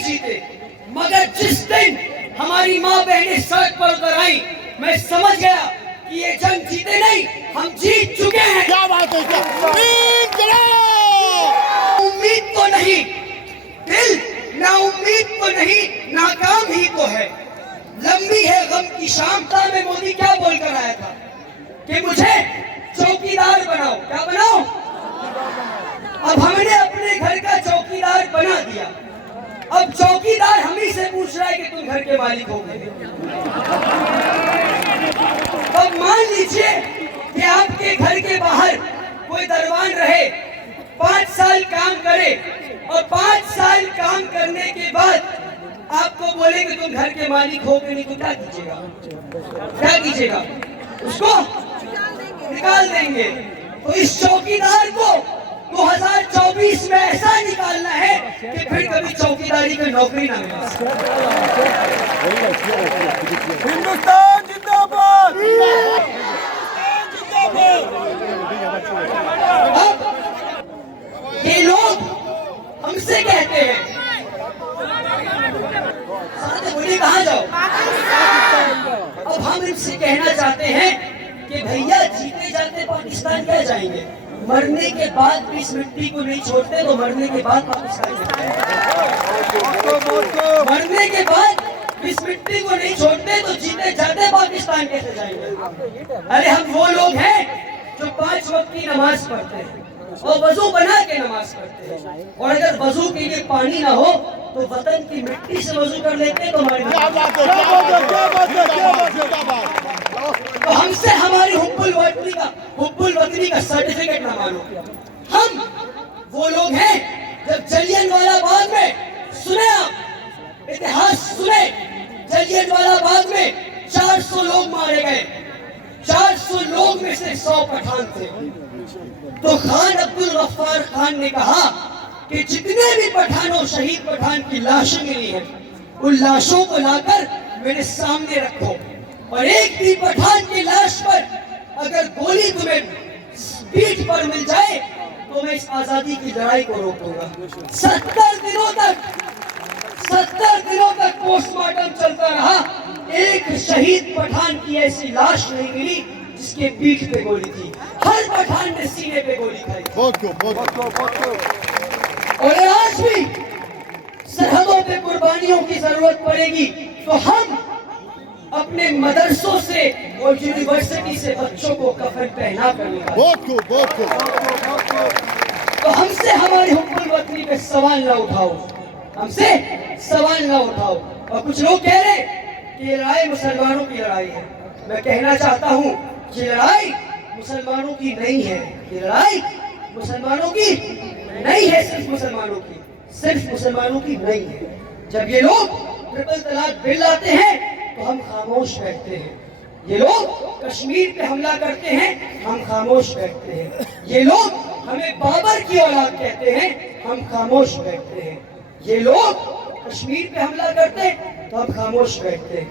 नहीं जीते, मगर जिस दिन हमारी माँ बहनें सड़क पर उतर आई, मैं समझ गया कि ये जंग जीते नहीं, हम जीत चुके हैं। क्या बात है, क्या उम्मीद तो नहीं, दिल ना उम्मीद तो नहीं, नाकाम ही तो है। लंबी है गम की शाम था में मोदी क्या बोलकर आया था कि मुझे चौकीदार बनाओ। क्या बनाओ? अब हमने अपने घर का चौकीदार बना दिया। अब चौकीदार हम ही से पूछ रहा है कि तुम घर के मालिक हो गए। अब मान लीजिए कि आपके घर के बाहर कोई दरबान रहे, 5 साल काम करे और 5 साल काम करने के बाद आपको बोले कि तुम घर के मालिक हो कि नहीं, तो क्या कीजिएगा? क्या कीजिएगा? उसको निकाल देंगे। तो इस चौकीदार को 2024 में ऐसा निकालना है कि फिर कभी चौकीदारी की नौकरी ना मिले। हिंदुस्तान जिंदाबाद। अब ये लोग हमसे कहते हैं, बोले कहाँ जाओ? अब हम इनसे कहना चाहते हैं कि भैया जीते जाते पाकिस्तान क्या जाएंगे? मरने के बाद भी इस मिट्टी को नहीं छोड़ते तो मरने के बाद पाकिस्तान मरने के बाद इस मिट्टी को नहीं छोड़ते तो जीते जाते पाकिस्तान कैसे जाएंगे? अरे हम वो लोग हैं जो 5 वक्त की नमाज पढ़ते हैं और वजू बना के नमाज पढ़ते हैं, और अगर वजू के लिए पानी ना हो तो वतन की मिट्टी से वजू कर लेते हैं। तो हमारी तो हमसे हमारी हुब्बुल वतनी का सर्टिफिकेट ना मानो। हम वो लोग हैं, जब जलियनवाला बाग में सुने, आप इतिहास सुने, जलियनवाला बाग में 400 लोग मारे गए, 400 लोग में से 100 पठान थे। तो खान अब्दुल गफ्फार खान ने कहा कि जितने भी पठानों, शहीद पठान की लाशें मिली हैं, उन लाशों को लाकर मेरे सामने रखो, और एक भी पठान की लाश पर अगर गोली तुम्हें पीठ पर मिल जाए तो मैं इस आजादी की लड़ाई को रोक दूंगा। 70 दिनों तक पोस्टमार्टम चलता रहा, एक शहीद पठान की ऐसी लाश नहीं मिली जिसके पीठ पे गोली थी। हर पठान ने सीने पे गोली खाई। और आज भी सरहदों पे कुर्बानियों की जरूरत पड़ेगी तो हम अपने मदरसों से और यूनिवर्सिटी से बच्चों को कफन पहना कर तो हमसे हमारी हुक्म वतनी पे सवाल ना उठाओ, हमसे सवाल ना उठाओ। और कुछ लोग कह रहे कि ये लड़ाई मुसलमानों की लड़ाई है। मैं कहना चाहता हूँ कि लड़ाई मुसलमानों की नहीं है, ये लड़ाई मुसलमानों की नहीं है, सिर्फ मुसलमानों की नहीं है। जब ये लोग ट्रिपल तलाक बिल लाते हैं तो हम खामोश बैठते हैं। ये लोग कश्मीर पे हमला करते हैं, हम खामोश बैठते हैं। ये लोग हमें बाबर की औलाद कहते हैं, हम खामोश बैठते हैं। ये लोग कश्मीर पे हमला करते हैं तो हम खामोश बैठते हैं।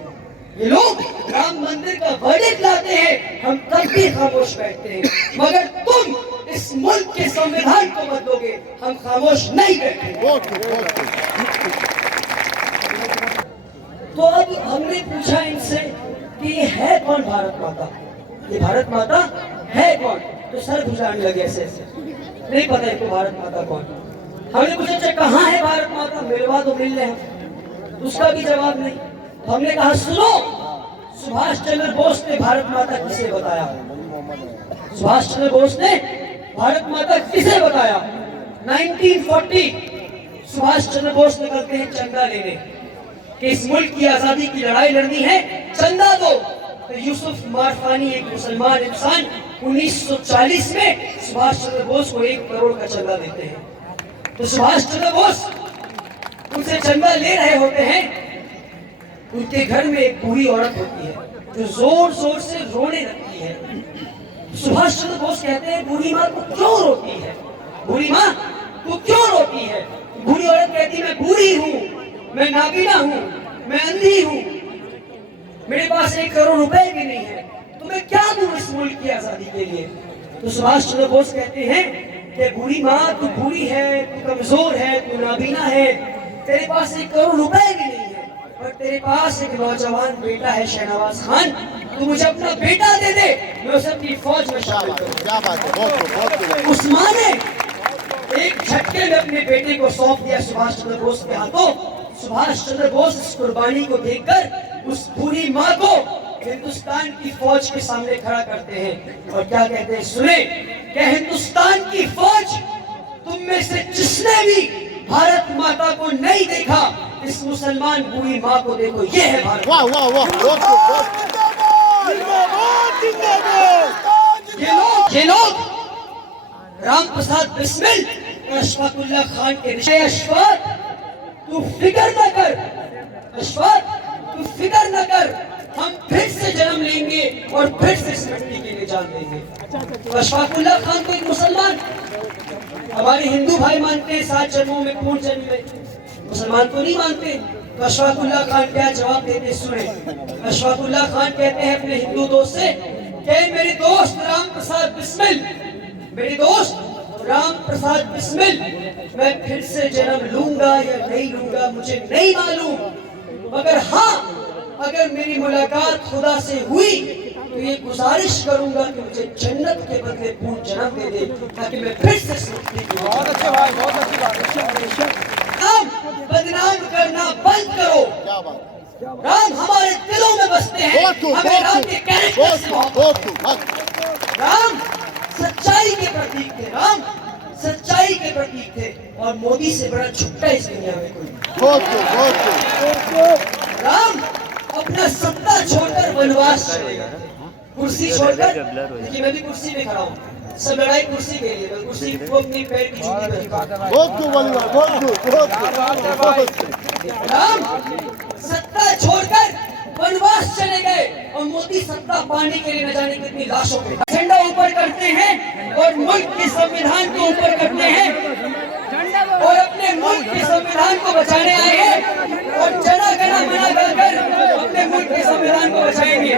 ये लोग राम मंदिर का वर्डिक्ट लाते हैं, हम तब भी खामोश बैठते हैं। मगर तुम इस मुल्क के संविधान को बदलोगे, हम खामोश नहीं बैठेंगे। तो अब हमने पूछा इनसे कि ये है कौन भारत माता? ये भारत माता है कौन? तो सर घुसाने लगे ऐसे नहीं पता इनको भारत माता कौन। हमने पूछा अच्छा कहाँ है भारत माता, मिलवा तो मिल रहे हैं, उसका भी जवाब नहीं। तो हमने कहा सुनो, सुभाष चंद्र बोस ने भारत माता किसे बताया? सुभाष चंद्र बोस ने भारत माता किसे बताया? 1940 सुभाष चंद्र बोस निकलते हैं चंदा लेने कि इस मुल्क की आजादी की लड़ाई लड़नी है, चंदा दो। तो यूसुफ मारफानी एक मुसलमान इंसान 1940 में सुभाष चंद्र बोस को 1 करोड़ का चंदा देते हैं। तो सुभाष चंद्र बोस उनसे चंदा ले रहे होते हैं, उनके घर में एक बूढ़ी औरत होती है जो जोर जोर से रोने लगती है। सुभाष चंद्र बोस कहते हैं बूढ़ी माँ तू क्यों रोती है? बूढ़ी माँ तू क्यों रोती है? बूढ़ी औरत कहती है मैं बूढ़ी हूँ, मैं नाबीना हूँ, मैं अंधी हूँ, मेरे पास 1 करोड़ रुपए भी नहीं है, तो मैं क्या दूं इस मुल्क की आजादी के लिए? तो सुभाष चंद्र बोस कहते हैं कि बूढ़ी माँ तू बूढ़ी है, तू कमजोर है, तू नाबीना है, तेरे पास 1 करोड़ रुपए भी नहीं है, पर तेरे पास एक नौजवान बेटा है शहनवाज खान, तू मुझे अपना बेटा दे दे, मैं उसे अपनी फौज में शामिल करूं। क्या बात है, बहुत उस मां ने एक झटके में अपने बेटे को सौंप दिया सुभाष चंद्र बोस के हाथों। सुभाष चंद्र बोस इस कुर्बानी को देखकर उस पूरी मां को हिंदुस्तान की फौज के सामने खड़ा करते हैं और क्या कहते हैं, सुने, क्या हिंदुस्तान की फौज, तुम में से जिसने भी भारत माता को नहीं देखा, इस मुसलमान बूढ़ी माँ को देखो, ये है भारत। वाह वाह वाह, ये लोग राम प्रसाद बिस्मिल अशफाकुल्लाह खान के रिश्ते। अशफाक तू फिक्र न कर, अशफाक तू फिक्र न कर, हम फिर से जन्म लेंगे और फिर से इस मिट्टी के लिए जान देंगे। अशफाकुल्लाह खान को एक मुसलमान, हमारे हिंदू भाई मानते हैं 7 जन्मों में पूर्ण जन्म में, मुसलमान तो नहीं मानते। तो अशफाकुल्लाह खान क्या जवाब देते, सुने। अशफाकुल्लाह खान कहते हैं अपने हिंदू दोस्त से, कि मेरे दोस्त राम प्रसाद बिस्मिल, मेरे दोस्त राम प्रसाद बिस्मिल, मैं फिर से जन्म लूंगा या नहीं लूंगा मुझे नहीं मालूम, मगर हाँ, अगर मेरी मुलाकात खुदा से हुई तो ये गुजारिश करूंगा कि मुझे जन्नत के बदले पूर्ण जन्म दे दे, ताकि मैं फिर से सुखी। बहुत अच्छे भाई, बहुत अच्छी बात। राम बदनाम करना बंद करो। क्या बात, राम हमारे दिलों में बसते हैं, हमें राम के कैरेक्टर से मोहब्बत। राम सच्चाई के प्रतीक थे, राम सच्चाई के प्रतीक थे, और मोदी से बड़ा झुकता इस दुनिया में कोई। राम अपना सत्ता छोड़कर वनवास चले गए, कुर्सी छोड़कर, देखिए मैं भी कुर्सी में खड़ा हूँ, सब लड़ाई कुर्सी के लिए, मैं कुर्सी को अपनी पैर की जूती में रखा। राम सत्ता छोड़कर वनवास चले गए, और मोदी सत्ता पाने के लिए न जाने कितनी लाशों को झंडा ऊपर करते हैं और मुल्क के संविधान को ऊपर करते हैं, और अपने मुल्क के संविधान को बचाने आए हैं, और जना गणा मना गाकर अपने मुल्क के संविधान को बचाएंगे।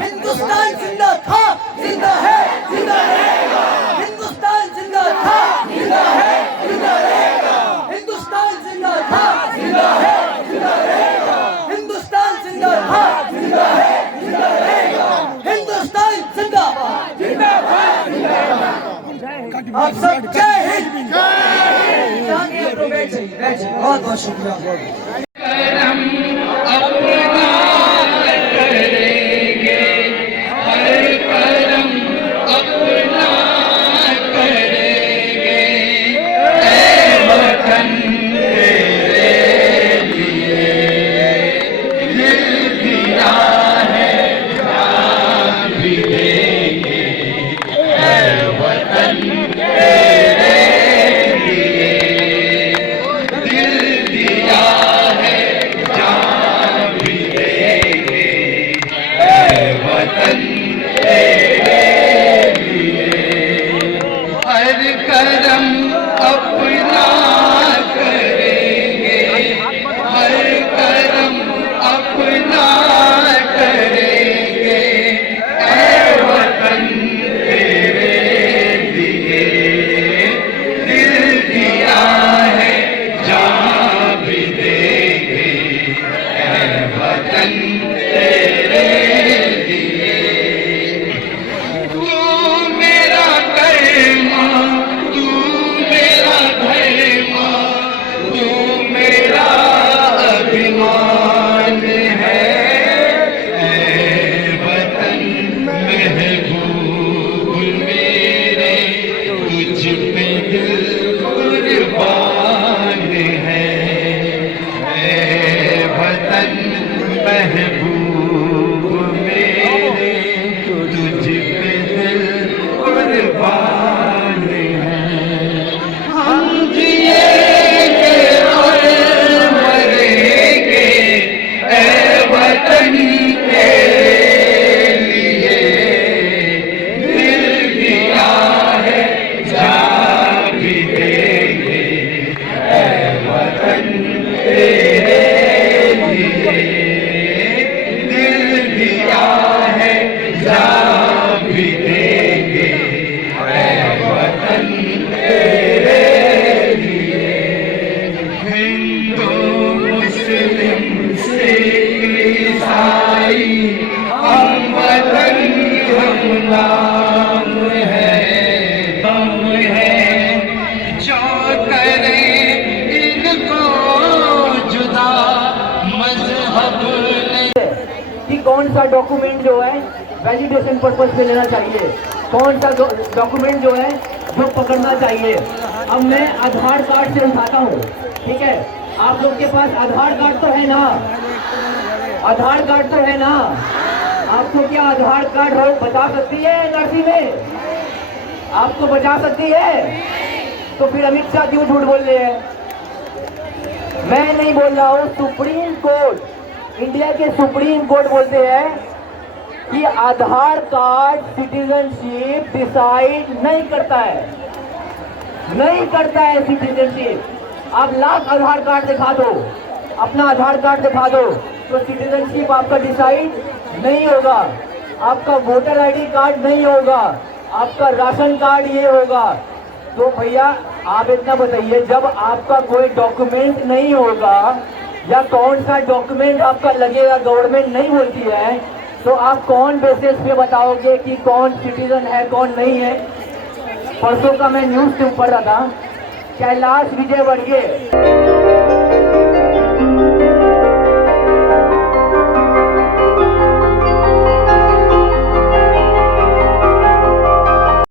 हिंदुस्तान जिंदा था, जिंदा है, जिंदा रहेगा। हिंदुस्तान जिंदा था, जिंदा है, जिंदा रहेगा। हिंदुस्तान जिंदा था, जिंदा है, जिंदा रहेगा। हिंदुस्तान जिंदा था, जिंदा है, जिंदा रहेगा। हिंदुस्तान जिंदाबाद, जिंदाबाद, जिंदाबाद। आप सब जय हिंद, बहुत बहुत शुक्रिया। कौन सा डॉक्यूमेंट जो है वैलिडेशन पर्पज पे लेना चाहिए, कौन सा डॉक्यूमेंट जो है जो पकड़ना चाहिए। अब मैं आधार कार्ड से उठाता हूँ, ठीक है। आप लोग के पास आधार कार्ड तो है ना, आधार कार्ड तो है ना। आपको क्या आधार कार्ड हो बचा सकती है एनआरसी में? आपको बचा सकती है? तो फिर अमित शाह क्यों झूठ बोल रहे हैं? मैं नहीं बोल रहा हूँ, सुप्रीम कोर्ट, इंडिया के सुप्रीम कोर्ट बोलते हैं कि आधार कार्ड सिटीजनशिप डिसाइड नहीं करता है, नहीं करता है सिटीजनशिप। आप लाख आधार कार्ड दिखा दो, अपना आधार कार्ड दिखा दो, तो सिटीजनशिप आपका डिसाइड नहीं होगा, आपका वोटर आईडी कार्ड नहीं होगा, आपका राशन कार्ड ये होगा। तो भैया आप इतना बताइए, जब आपका कोई डॉक्यूमेंट नहीं होगा या कौन सा डॉक्यूमेंट आपका लगेगा, गवर्नमेंट नहीं बोलती है, तो आप कौन बेसिस पे बताओगे कि कौन सिटीजन है कौन नहीं है? परसों का मैं न्यूज़ पढ़ रहा था, कैलाश विजयवर्गीय